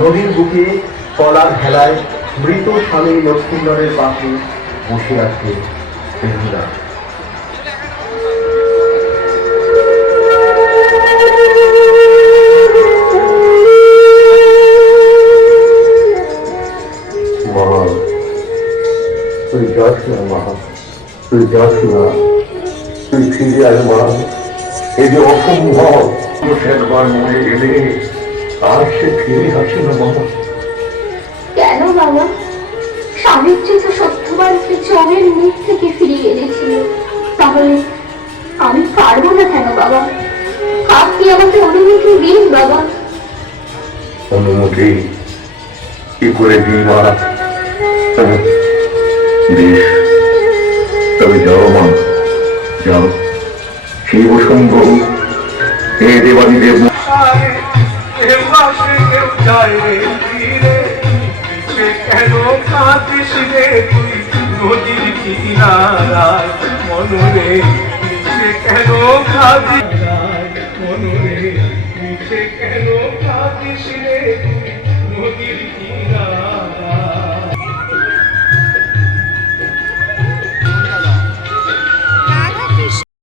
নদীর বুকে কলার হেলায় মৃত স্বামী লক্ষ্মীন্দরের পাশে বসে আছে বেহুলা। মা, তুই যাস না মা, তুই যাস না, তুই ফিরে আয় মা। এ যে অসম্ভব, একবার মরে গেলে আর সে ফিরে আসে না মা। কেন বাবা? সাবিত্রী তো সত্যবানকে চরের মুখ থেকে ফিরিয়ে এনেছিল, তাহলে আমি পারবো না কেন বাবা? আপনি আমাকে অনুমতি দিন বাবা। অনুমতি কি করে দিই মা? বেশ, তবে যাও মা, যাও। শিব শম্ভু, হে দেবাদি দেব, কেন কাঁদিস রে তুই নদীর কিনারায় মনরে, কেন কাঁদিস?